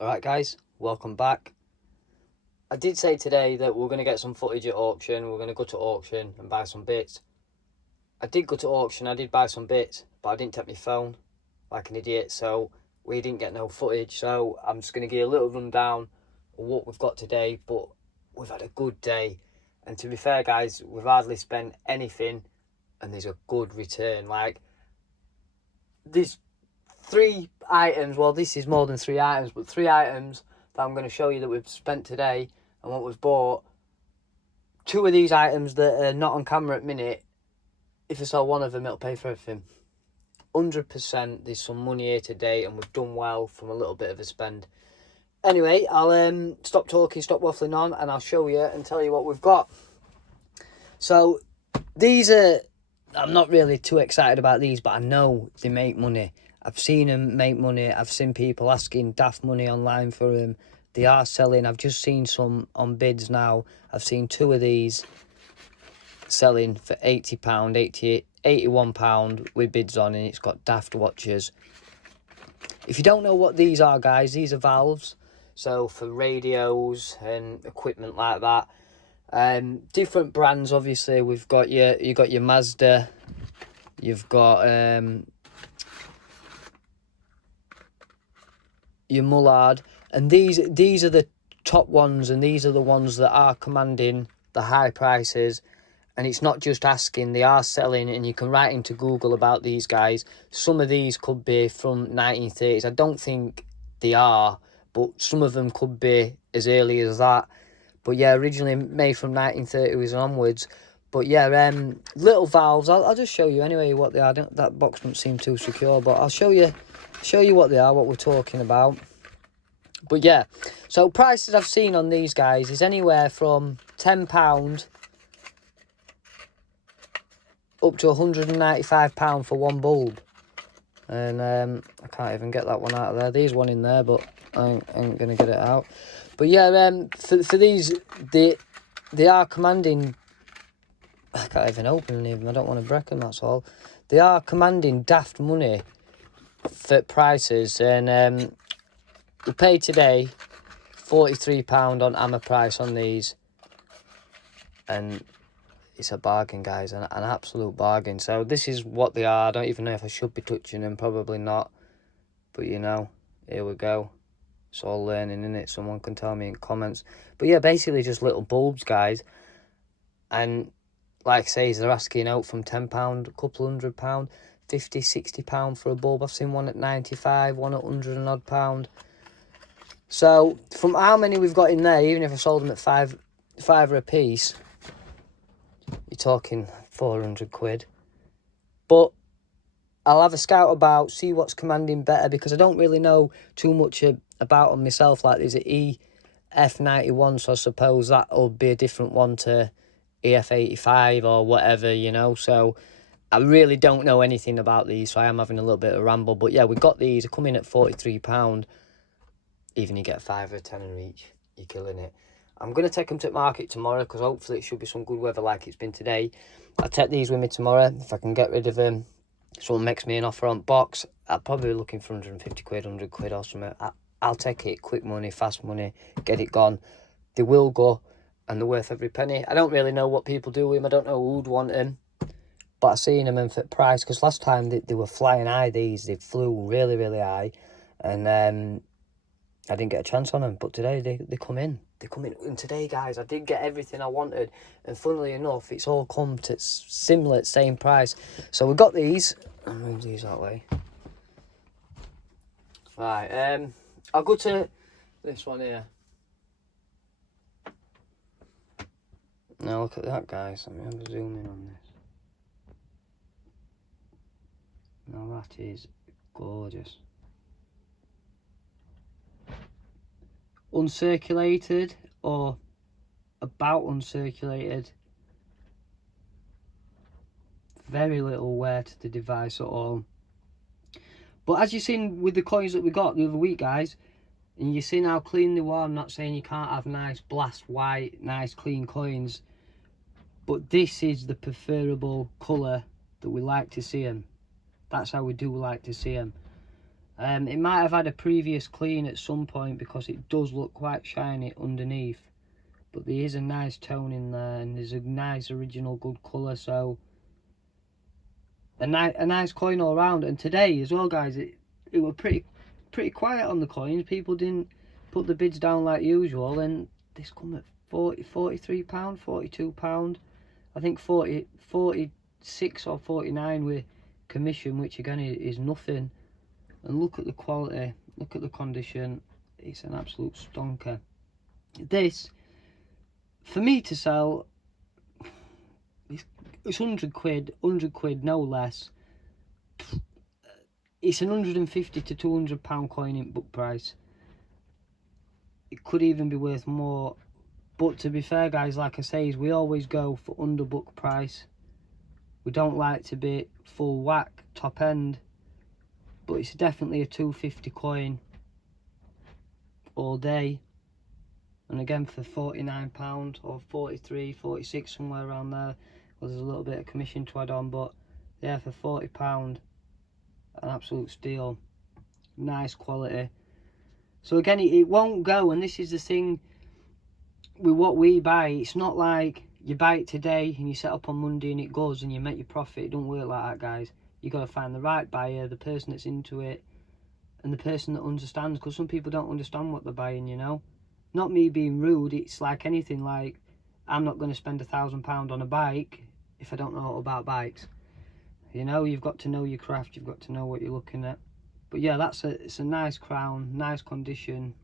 Alright guys, welcome back. I did say today that we're going to get some footage at auction. We're going to go to auction and buy some bits. I did go to auction, I did buy some bits, but I didn't take my phone like an idiot, so we didn't get no footage. So I'm just going to give you a little rundown of what we've got today, but we've had a good day. And to be fair guys, we've hardly spent anything and there's a good return. Like, there's 3 items, well this is more than 3 items, but 3 items that I'm going to show you that we've spent today and what we've bought. 2 of these items that are not on camera at minute, if I sell one of them it'll pay for everything. 100% there's some money here today and we've done well from a little bit of a spend. Anyway, I'll stop talking, stop waffling on, and I'll show you and tell you what we've got. So these are, I'm not really too excited about these, but I know they make money. I've seen them make money. I've seen people asking daft money online for them. They are selling. I've just seen some on bids now. I've seen 2 of these selling for £80, £81 with bids on, and it's got daft watches. If you don't know what these are, guys, these are valves. So for radios and equipment like that. Different brands, obviously. We've got you've got your Mazda. You've got your Mullard, and these are the top ones, and these are the ones that are commanding the high prices. And it's not just asking, they are selling, and you can write into Google about these guys. Some of these could be from 1930s. I don't think they are, but some of them could be as early as that. But yeah, originally made from 1930s onwards. But yeah, little valves. I'll just show you anyway what they are. That box doesn't seem too secure, but I'll show you what they are, what we're talking about. But yeah, so prices I've seen on these guys is anywhere from £10 up to £195 for one bulb. And I can't even get that one out of there. There's one in there, but I ain't gonna get it out. But yeah, for these, they are commanding, I can't even open any of them, I don't want to break them, that's all. They are commanding daft money for prices, and we paid today £43 on hammer price on these, and it's a bargain, guys, an absolute bargain. So this is what they are. I don't even know if I should be touching them, probably not, but you know, here we go. It's all learning, isn't it? Someone can tell me in comments. But yeah, basically just little bulbs, guys. And like I say, they're asking out from £10, a couple £100, £50, £60 for a bulb. I've seen one at 95, one at 100 and odd pound. So from how many we've got in there, even if I sold them at five a piece, you're talking 400 quid. But I'll have a scout about, see what's commanding better, because I don't really know too much about them myself. Like, there's an EF91, so I suppose that'll be a different one to EF85 or whatever, you know. So I really don't know anything about these, so I am having a little bit of a ramble. But yeah, we got these. They're coming at £43. Even you get 5 or 10 each, you're killing it. I'm going to take them to market tomorrow, because hopefully it should be some good weather like it's been today. I'll take these with me tomorrow if I can get rid of them. Someone makes me an offer on box, I'll probably be looking for 150 quid, 100 quid or something. I'll take it, quick money, fast money, get it gone. They will go, and they're worth every penny. I don't really know what people do with them. I don't know who'd want them, but I've seen them and for price, because last time they were flying high, they flew really, really high, and I didn't get a chance on them. But today they come in. They come in, and today, guys, I did get everything I wanted, and funnily enough, it's all come to similar, same price. So we got these. I'll move these that way. Right, I'll go to this one here. Now look at that, guys. Let me have a zoom in on this. Now that is gorgeous. Uncirculated, or about uncirculated. Very little wear to the device at all. But as you've seen with the coins that we got the other week, guys, and you've seen how clean they were. I'm not saying you can't have nice blast white, nice clean coins, but this is the preferable colour that we like to see them. That's how we do like to see them. It might have had a previous clean at some point because it does look quite shiny underneath. But there is a nice tone in there, and there's a nice original good colour, so a nice coin all round. And today as well, guys, it was pretty quiet on the coins. People didn't put the bids down like usual, and this come at £43, £42. I think 46 or 49 with commission, which again is nothing. And look at the quality, look at the condition. It's an absolute stonker. This, for me to sell, it's 100 quid, no less. It's an 150 to 200 pound coin in book price. It could even be worth more, but to be fair, guys, like I say, we always go for under book price. We don't like to be full whack top end, but it's definitely a 250 coin all day. And again, for £49 or 43, 46, somewhere around there. Well, there's a little bit of commission to add on, but yeah, for £40, an absolute steal. Nice quality. So again, it won't go, and this is the thing with what we buy. It's not like you buy it today and you set up on Monday and it goes and you make your profit. It don't work like that, guys. You got to find the right buyer, the person that's into it, and the person that understands, because some people don't understand what they're buying, you know. Not me being rude, it's like anything. Like, I'm not going to spend £1,000 on a bike if I don't know about bikes. You know, you've got to know your craft, you've got to know what you're looking at. But yeah, it's a nice crown, nice condition,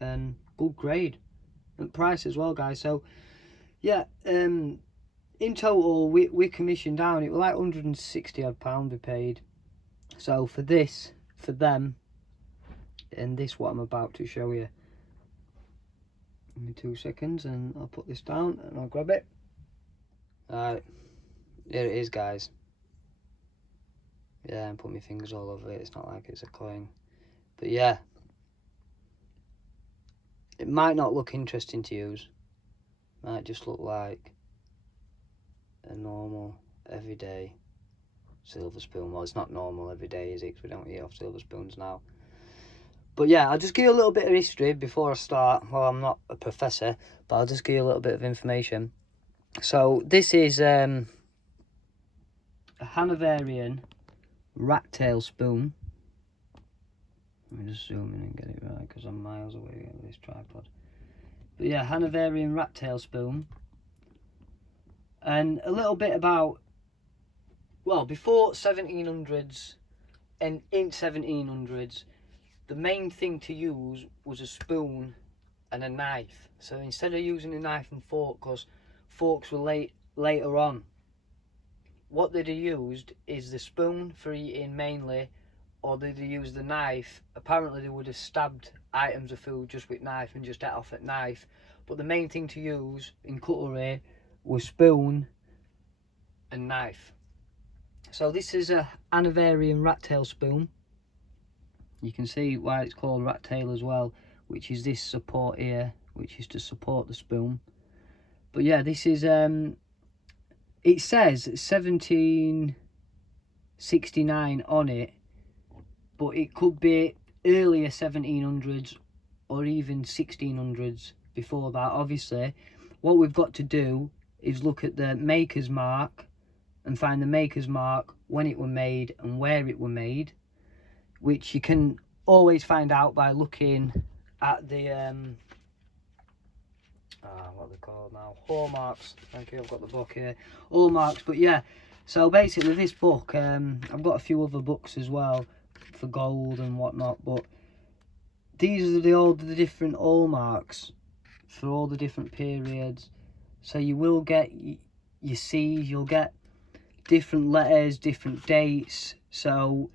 and good grade and price as well, guys. So yeah, in total we commissioned down, it was like £160 odd we paid. So for this, for them, and this what I'm about to show you, give me 2 seconds and I'll put this down and I'll grab it. Alright, here it is, guys. Yeah, and put my fingers all over it. It's not like it's a coin, but yeah, it might not look interesting to use. Might just look like a normal everyday silver spoon. Well, it's not normal every day, is it? 'Cause we don't eat off silver spoons now. But yeah, I'll just give you a little bit of history before I start. Well, I'm not a professor, but I'll just give you a little bit of information. So this is a Hanoverian rat tail spoon. Let me just zoom in and get it right, because I'm miles away with this tripod. But yeah, Hanoverian rat tail spoon. And a little bit about, well, before 1700s and in 1700s, the main thing to use was a spoon and a knife. So instead of using a knife and fork, because forks were later on, what they'd have used is the spoon for eating mainly, or they'd have used the knife. Apparently they would have stabbed items of food just with knife and just ate off at knife. But the main thing to use in cutlery was spoon and knife. So this is a Hanoverian rat tail spoon. You can see why it's called rat tail as well, which is this support here, which is to support the spoon. But yeah, this is it says 1769 on it, but it could be earlier 1700s or even 1600s before that. Obviously, what we've got to do is look at the maker's mark and find the maker's mark, when it were made and where it were made, which you can always find out by looking at the what are they called now, hallmarks. Thank you, I've got the book here, hallmarks. But yeah, so basically this book, I've got a few other books as well for gold and whatnot, but these are all the different hallmarks for all the different periods. So you will get your C's, you'll get different letters, different dates. So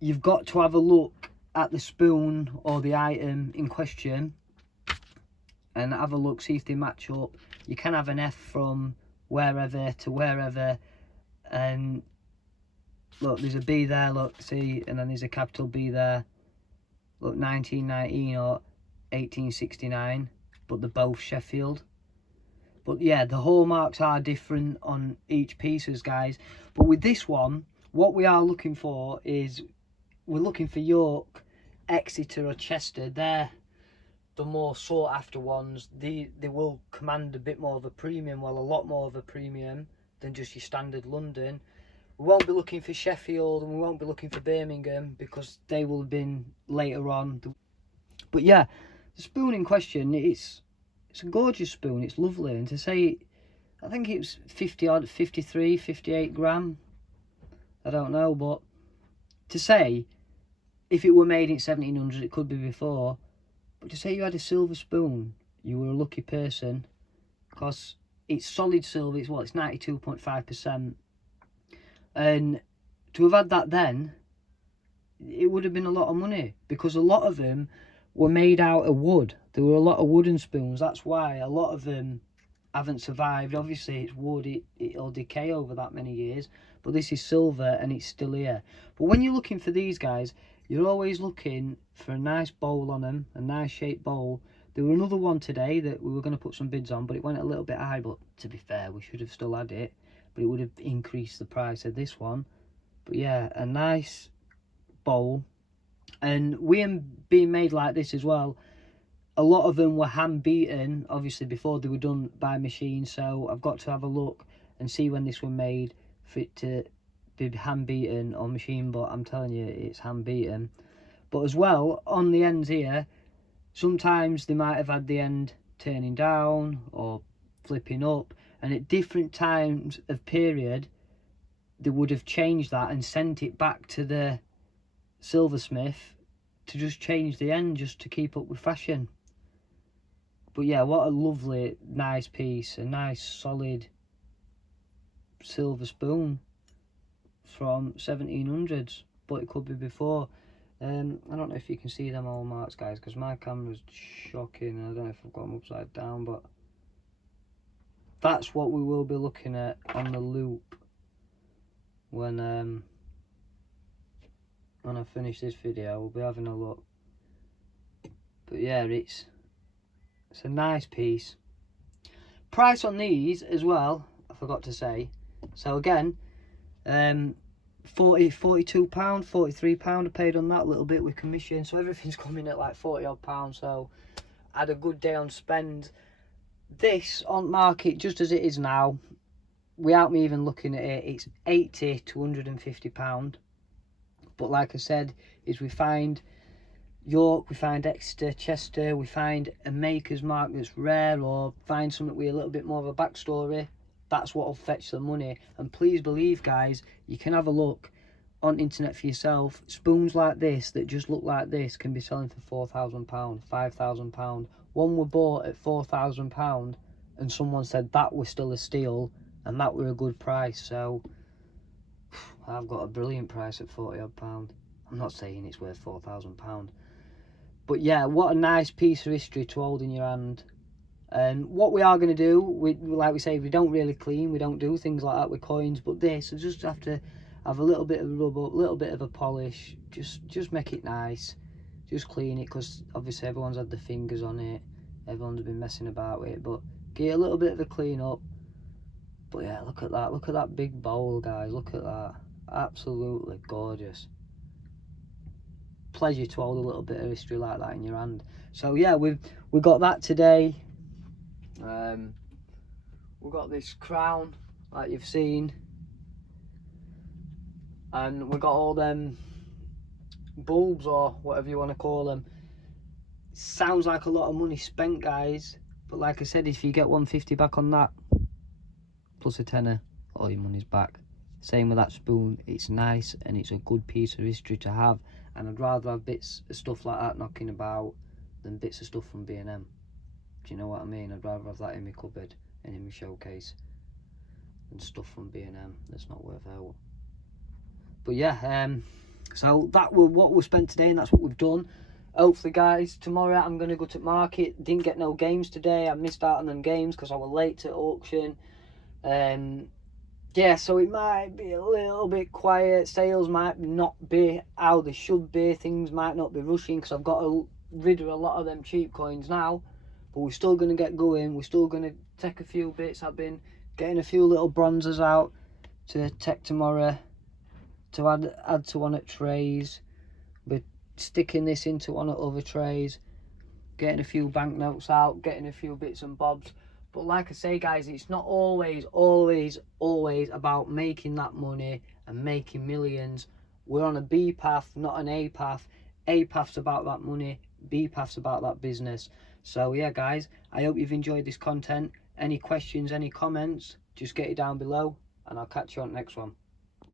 you've got to have a look at the spoon or the item in question and have a look, see if they match up. You can have an F from wherever to wherever, and look, there's a B there, look, see, and then there's a capital B there. Look, 1919 or 1869, but they're both Sheffield. But yeah, the hallmarks are different on each pieces, guys. But with this one, what we are looking for is we're looking for York, Exeter or Chester. They're the more sought after ones. They will command a bit more of a premium, well, a lot more of a premium than just your standard London. We won't be looking for Sheffield and we won't be looking for Birmingham because they will have been later on. But yeah, the spoon in question, it's a gorgeous spoon, it's lovely. And to say, I think it's 50 odd, 53, 58 gram, I don't know, but to say, if it were made in 1700, it could be before, but to say you had a silver spoon, you were a lucky person, because it's solid silver, it's 92.5%, and to have had that then, it would have been a lot of money, because a lot of them were made out of wood. There were a lot of wooden spoons, that's why a lot of them haven't survived. Obviously it's wood, it'll decay over that many years, but this is silver and it's still here. But when you're looking for these guys, you're always looking for a nice bowl on them, a nice shaped bowl. There were another one today that we were going to put some bids on, but it went a little bit high, but to be fair, we should have still had it, but it would have increased the price of this one. But yeah, a nice bowl, and being made like this as well, a lot of them were hand beaten, obviously before they were done by machine, so I've got to have a look and see when this were made for it to be hand beaten or machine, but I'm telling you, it's hand beaten. But as well, on the ends here, sometimes they might have had the end turning down or flipping up, and at different times of period, they would have changed that and sent it back to the silversmith to just change the end, just to keep up with fashion. But yeah, what a lovely, nice piece, a nice solid silver spoon from 1700s, but it could be before. I don't know if you can see them all marks, guys, because my camera's shocking. I don't know if I've got them upside down, but that's what we will be looking at on the loop when I finish this video. We'll be having a look. But yeah, it's a nice piece. Price on these as well, I forgot to say. So again, £42, £43 I paid on that, a little bit with commission, so everything's coming at like 40 odd pounds. So I had a good day on spend. This on market just as it is now, without me even looking at it, it's £80 to £150. But like I said, is we find York, we find Exeter, Chester, we find a maker's mark that's rare, or find something with a little bit more of a backstory, that's what will fetch the money. And please believe, guys, you can have a look on internet for yourself. Spoons like this that just look like this can be selling for £4,000, £5,000. One were bought at £4,000 and someone said that was still a steal and that were a good price. So I've got a brilliant price at £40 odd pound. I'm not saying it's worth £4,000, but yeah, what a nice piece of history to hold in your hand. And what we are going to do, like we say, we don't really clean, we don't do things like that with coins, but this, I just have to have a little bit of a rub up, a little bit of a polish, just make it nice, just clean it, because obviously everyone's had their fingers on it, everyone's been messing about with it, but get a little bit of a clean up. But yeah, look at that big bowl, guys, look at that, absolutely gorgeous. Pleasure to hold a little bit of history like that in your hand. So yeah, we got that today. We've got this crown like you've seen, and we got all them bulbs or whatever you want to call them. Sounds like a lot of money spent, guys, but like I said, if you get 150 back on that plus a tenner, all your money's back. Same with that spoon, it's nice and it's a good piece of history to have, and I'd rather have bits of stuff like that knocking about than bits of stuff from B&M. Do you know what I mean? I'd rather have that in my cupboard and in my showcase than stuff from B&M that's not worth out. But yeah, so that was what we spent today, and that's what we've done. Hopefully, guys, tomorrow I'm going to go to market. Didn't get no games today. I missed out on them games because I was late to auction. Yeah, so it might be a little bit quiet. Sales might not be how they should be. Things might not be rushing because I've got rid of a lot of them cheap coins now. But we're still going to get going. We're still going to take a few bits. I've been getting a few little bronzers out to take tomorrow to add to one at trays. sticking this into one of other trays, getting a few banknotes out, getting a few bits and bobs. But like I say, guys, it's not always about making that money and making millions. We're on a B path, not an A path. A path's about that money, B path's about that business. So yeah, guys, I hope you've enjoyed this content. Any questions, any comments, just get it down below, and I'll catch you on the next one.